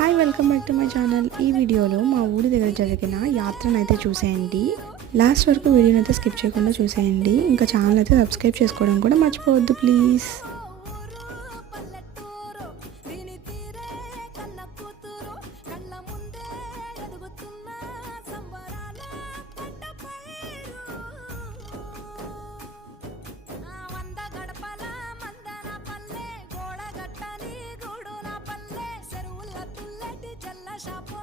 Hi welcome back to my channel. ఈ వీడియోలో మా ఊరి దగ్గర జరిగిన యాత్రను అయితే చూసేయండి. లాస్ట్ వరకు వీడియోని అయితే స్కిప్ చేయకుండా చూసేయండి. ఇంకా ఛానల్ అయితే సబ్స్క్రైబ్ చేసుకోవడం కూడా మర్చిపోవద్దు ప్లీజ్. షాపు